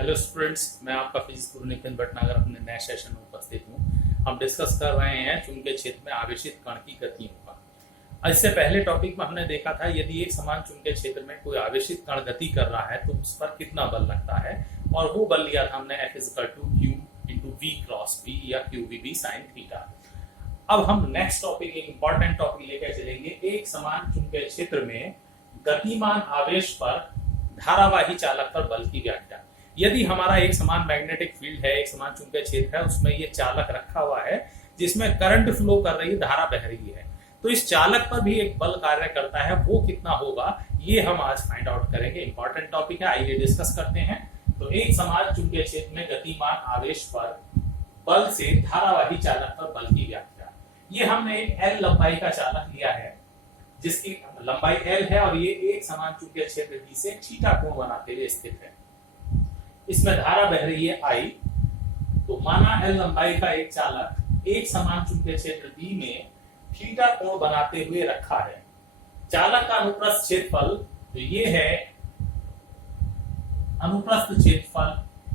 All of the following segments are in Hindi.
हेलो स्टूडेंट्स, मैं आपका फिजिक्स गुरु नितिन भटनागर अपने नए सेशन में उपस्थित हूँ। हम डिस्कस कर रहे हैं चुंबकीय क्षेत्र में आवेशित कण की गतियों का। इससे पहले टॉपिक में हमने देखा था यदि एक समान चुंबकीय क्षेत्र में कोई आवेशित कण गति कर रहा है तो उस पर कितना बल लगता है, और वो बल लिया था हमने F = Q × V × B या QVB sin थीटा। अब हम नेक्स्ट टॉपिक, एक इंपॉर्टेंट टॉपिक लेकर चलेंगे, एक समान चुंबकीय क्षेत्र में गतिमान आवेश पर धारावाही चालक पर बल की व्याख्या। यदि हमारा एक समान मैग्नेटिक फील्ड है, एक समान चुंबकीय क्षेत्र है, उसमें ये चालक रखा हुआ है जिसमें करंट फ्लो कर रही है, धारा बह रही है, तो इस चालक पर भी एक बल कार्य करता है। वो कितना होगा ये हम आज फाइंड आउट करेंगे। इंपॉर्टेंट टॉपिक है, आइए डिस्कस करते हैं। तो एक समान चुंबकीय क्षेत्र में गतिमान आवेश पर बल से धारावाही चालक पर बल की व्याख्या। ये हमने एक L लंबाई का चालक लिया है जिसकी लंबाई L है और ये एक समान चुंबकीय क्षेत्र B से थीटा कोण बनाते हुए स्थित है। इसमें धारा बह रही है I। तो माना L लंबाई का एक चालक एक समान चुंबकीय क्षेत्र B में थीटा कोण बनाते हुए रखा है। चालक का अनुप्रस्थ क्षेत्रफल जो ये है, अनुप्रस्थ क्षेत्रफल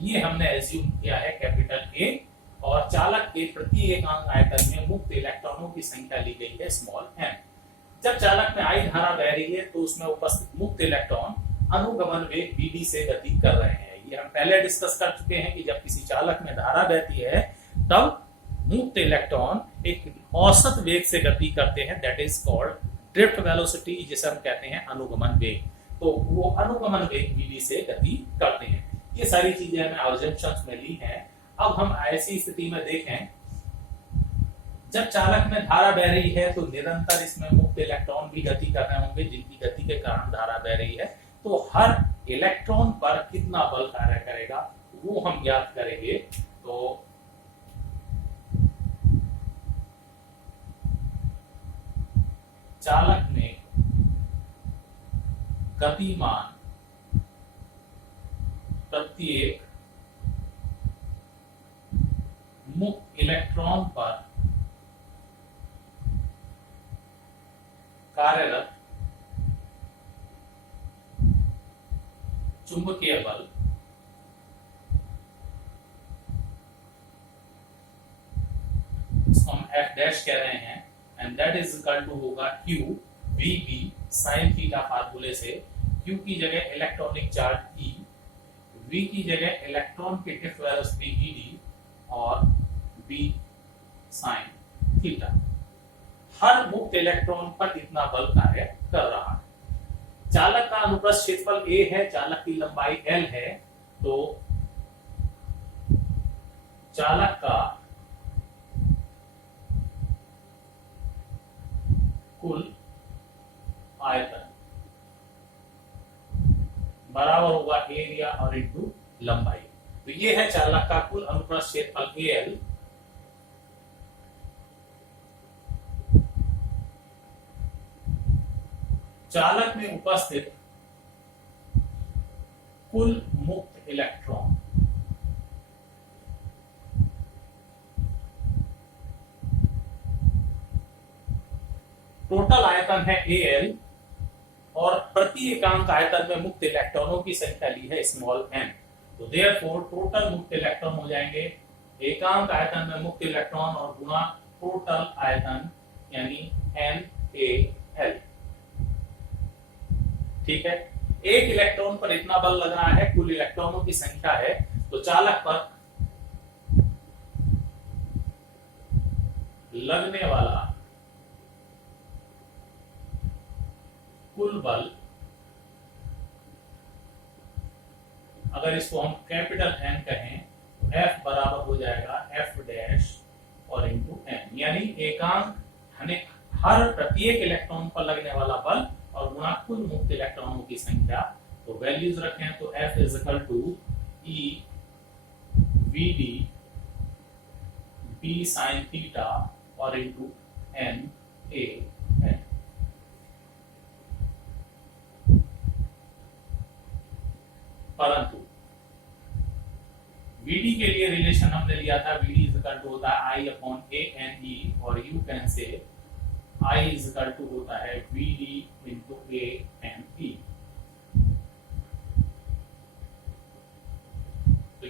ये हमने एज्यूम किया है कैपिटल A, और चालक के प्रति एकांक आयतन में मुक्त इलेक्ट्रॉनों की संख्या ली गई है स्मॉल m। जब चालक में I धारा बह रही है तो उसमें उपस्थित मुक्त इलेक्ट्रॉन अनुगमन वेग Vd से गति कर रहे हैं। ये हम पहले डिस्कस कर चुके हैं कि जब किसी चालक में धारा बहती है तब मुक्त इलेक्ट्रॉन एक औसत वेग से गति करते हैं, that is called drift velocity, जिसे हम कहते हैं अनुगमन वेग। तो वो अनुगमन वेग Vd से गति करते हैं। ये सारी चीजें हमें ऑब्जर्वेशंस में ली हैं। अब हम ऐसी स्थिति में देखें, जब चालक में धारा बह रही है तो निरंतर इसमें मुक्त इलेक्ट्रॉन भी गति कर रहे होंगे जिनकी गति के कारण धारा बह रही है। तो हर इलेक्ट्रॉन पर कितना बल कार्य करेगा वो हम ज्ञात करेंगे। तो चालक में गतिमान प्रत्येक मुक्त इलेक्ट्रॉन पर कार्यरत चुंबकीय बल इसको हम F डैश कह रहे हैं, and that is equal to होगा Q VB sin थीटा फार्मूले से। Q की जगह इलेक्ट्रॉनिक चार्ज E, V की जगह इलेक्ट्रॉन की ड्रिफ्ट वेलोसिटी ED और B sin थीटा। हर मुक्त इलेक्ट्रॉन पर इतना बल कार्य कर रहा है। चालक का अनुप्रस्थ क्षेत्रफल A है, चालक की लंबाई L है, तो चालक का कुल आयतन बराबर होगा एरिया और इनटू लंबाई। तो ये है चालक का कुल अनुप्रस्थ क्षेत्रफल AL। चालक में उपस्थित कुल मुक्त इलेक्ट्रॉन टोटल आयतन है AL, और प्रति एकांक आयतन में मुक्त इलेक्ट्रॉनों की संख्या ली है स्मॉल m। तो देयरफॉर टोटल मुक्त इलेक्ट्रॉन हो जाएंगे एकांक आयतन में मुक्त इलेक्ट्रॉन और गुणा टोटल आयतन यानी NaL। ठीक है, एक इलेक्ट्रॉन पर इतना बल लग रहा है, कुल इलेक्ट्रॉनों की संख्या है, तो चालक पर लगने वाला कुल बल, अगर इसको हम कैपिटल N कहें तो F बराबर हो जाएगा F डैश और इनटू N, यानी एकांक हर प्रत्येक इलेक्ट्रॉन पर लगने वाला बल और गुणा कुल मुक्त इलेक्ट्रॉनों की संख्या। तो वैल्यूज रखें तो F is equal to E VD B sin theta और इनटू NaN। परंतु VD के लिए रिलेशन हमने लिया था, VD इज इक्वल टू होता है I/ANE, और you can say I is equal to होता है VD इंटू ANE।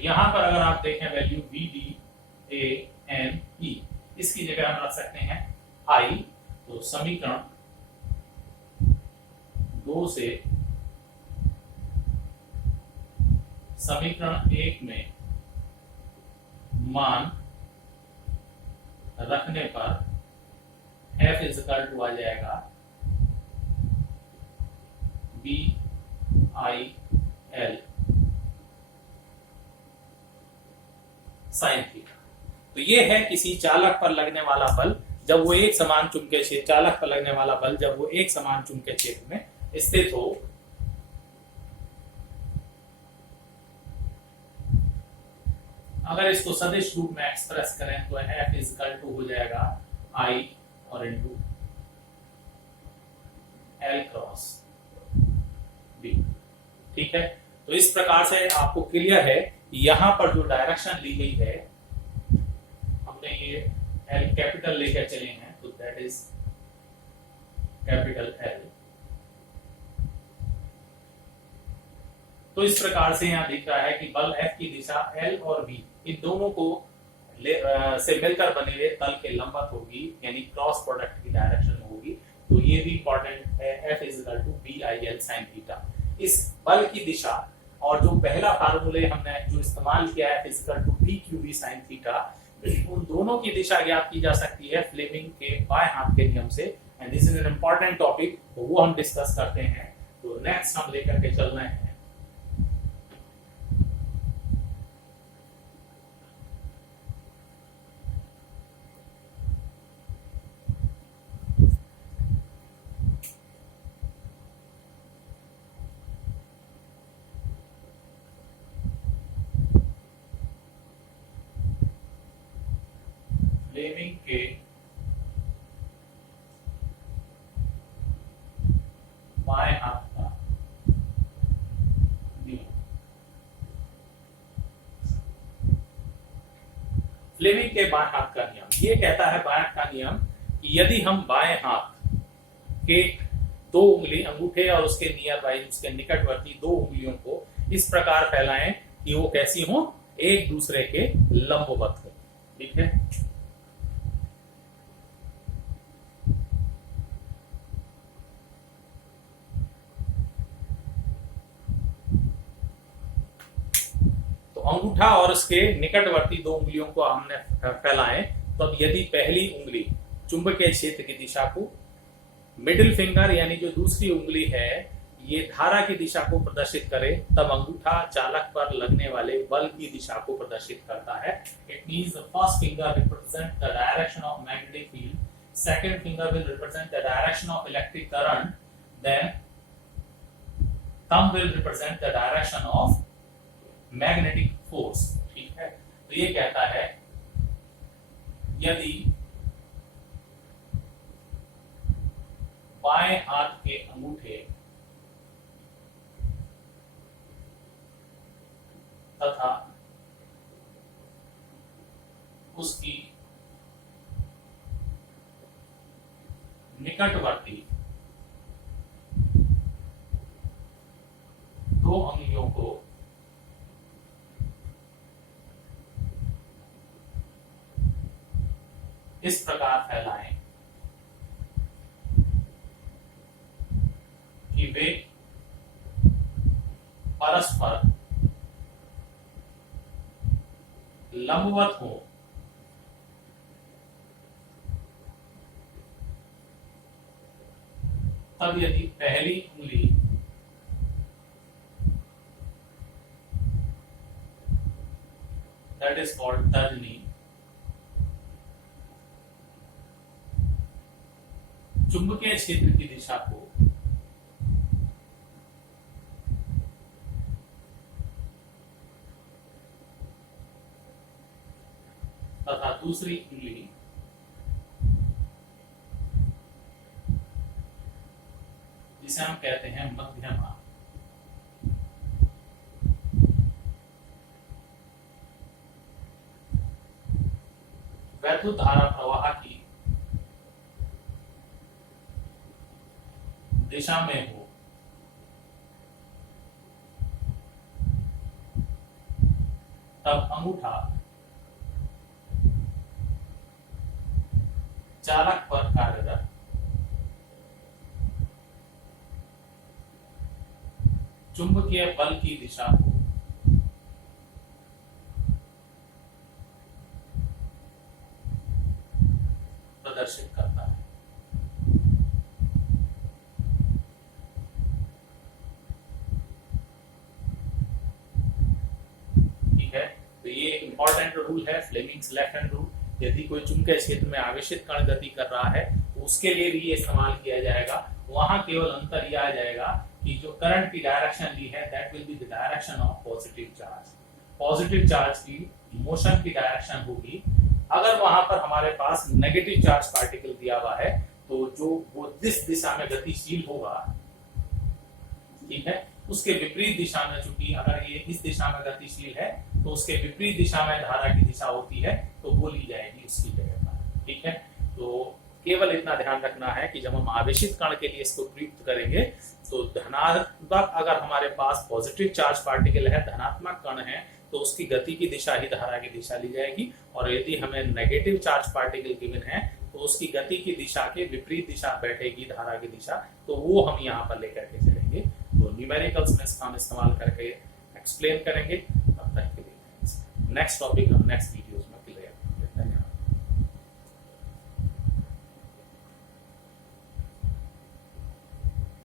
यहां पर अगर आप देखें value B D A N E, इसकी जगह हम रख सकते हैं आई। तो समीकरण 2 से समीकरण 1 में मान रखने पर f इजकल टू आ जाएगा B I L sine theta. तो ये है किसी चालक पर लगने वाला बल जब वो एक समान चुंबकीय क्षेत्र, चालक पर लगने वाला बल जब वो एक समान चुंबकीय क्षेत्र में स्थित हो। अगर इसको सदिश रूप में एक्सप्रेस करें तो F इजकल टू हो जाएगा I और इंटू L क्रॉस B। ठीक है, तो इस प्रकार से आपको क्लियर है यहां पर जो डायरेक्शन ली गई है, हमने ये L कैपिटल लेकर चले हैं, तो दैट इज कैपिटल L। तो इस प्रकार से यहां दिख रहा है कि बल F की दिशा L और B इन दोनों को से मिलकर बने हुए तल के लंबवत होगी, यानी क्रॉस प्रोडक्ट की डायरेक्शन होगी। तो ये भी इंपॉर्टेंट है, F is equal to B I L sine theta. इस बल की दिशा और जो पहला फार्मूले हमने जो इस्तेमाल किया है F is equal to P Q B sine theta, उन दोनों की दिशा ज्ञात की जा सकती है फ्लेमिंग के बाएं हाथ के नियम से। And this is an important topic, तो वो हम डिस्कस करते हैं। तो नेक्स्ट हम लेकर के चल रहे हैं फ्लेमिंग के बाएं हाथ का नियम। फ्लेमिंग के बाएं हाथ का नियम ये कहता है, बाएं हाथ का नियम, कि यदि हम बाएं हाथ के दो उंगली, अंगूठे और उसके नियर बाई, उसके निकटवर्ती दो उंगलियों को इस प्रकार फैलाएं कि वो कैसी हो, एक दूसरे के लंबवत हो। ठीक है, अंगूठा और उसके निकटवर्ती दो उंगलियों को हमने फैलाएं, तो अब यदि पहली उंगली चुंबकीय क्षेत्र की दिशा को, मिडिल फिंगर यानी जो दूसरी उंगली है ये धारा की दिशा को प्रदर्शित करे, तब अंगूठा चालक पर लगने वाले बल की दिशा को प्रदर्शित करता है। It means the first finger represent the direction of magnetic field, second finger will represent the direction of electric current, then thumb will represent the direction of magnetic force. ठीक है, तो ये कहता है यदि बाएं हाथ के अंगूठे तथा उसकी निकटवर्ती दो अंगुलियों को इस प्रकार फैलाएं कि वे परस्पर लंबवत हो, तब यदि पहली उंगली दैट इज कॉल्ड तर्जनी चुंबकीय क्षेत्र की दिशा को तथा दूसरी उंगली जिसे हम कहते हैं मध्यमा, वैद्युत धारा प्रवाह की दिशा में हो, तब अंगूठा चालक पर कार्यरत चुंबकीय बल की दिशा को प्रदर्शित करता है। ठीक है, तो ये इंपॉर्टेंट रूल है, फ्लेमिंग्स लेफ्ट हैंड रूल। यदि कोई चुंबकीय क्षेत्र में आवेशित कण गति कर रहा है तो उसके लिए भी ये इस्तेमाल किया जाएगा। वहां केवल अंतर यह आ जाएगा कि जो करंट की डायरेक्शन ली है that will be the direction of positive charge. Positive charge की मोशन की डायरेक्शन होगी। अगर वहां पर हमारे पास नेगेटिव चार्ज पार्टिकल दिया हुआ है तो जो वो जिस दिशा में गतिशील होगा, ठीक है, उसके विपरीत दिशा में, चूंकि अगर ये इस दिशा में गतिशील है तो उसके विपरीत दिशा में धारा की दिशा होती है तो वो ली जाएगी उसकी जगह पर। ठीक है, तो केवल इतना ध्यान रखना है कि जब हम आवेशित कण के लिए इसको प्रयुक्त करेंगे तो धनात्मक, अगर हमारे पास पॉजिटिव चार्ज पार्टिकल है, धनात्मक कण है, तो उसकी गति की दिशा ही धारा की दिशा ली जाएगी। और यदि हमें नेगेटिव चार्ज पार्टिकल गिवन है तो उसकी गति की दिशा के विपरीत दिशा बैठेगी धारा की दिशा, तो वो हम यहाँ पर लेकर के चलेंगे। तो न्यूमेरिकल्स में इसका हम इस्तेमाल करके एक्सप्लेन करेंगे। तब तक के लिए नेक्स्ट टॉपिक हम नेक्स्ट वीडियो